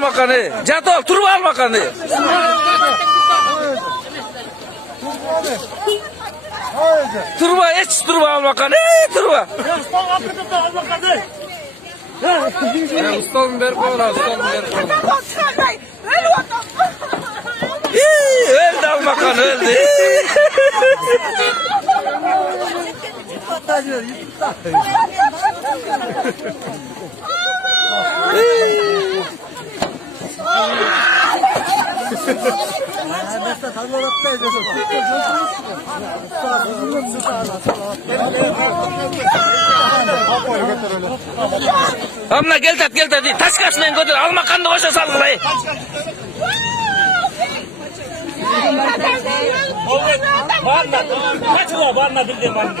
almakanı. Cato turba almakanı. Turba hiç turba almakanı. Turba. Ustam ver kola, ustam ver kola. Öldü almakan öldü. Amına gel tat taş kaçmayın götür almakan da koşa salgılayı. Kaçma bağırma bildiğin bağırma.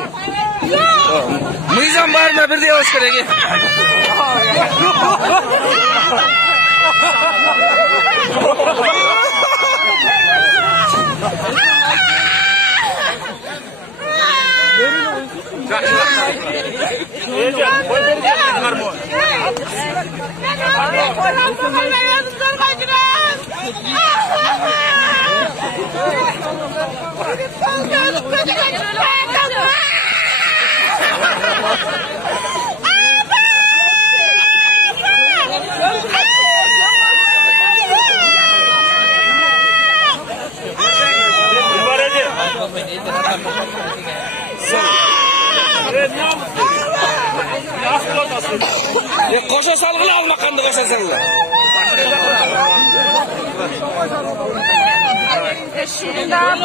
Mıyızan bağırma bir diye hoş geldin. Koşa salgıla almakandı koşa salgıla. Şimdi daha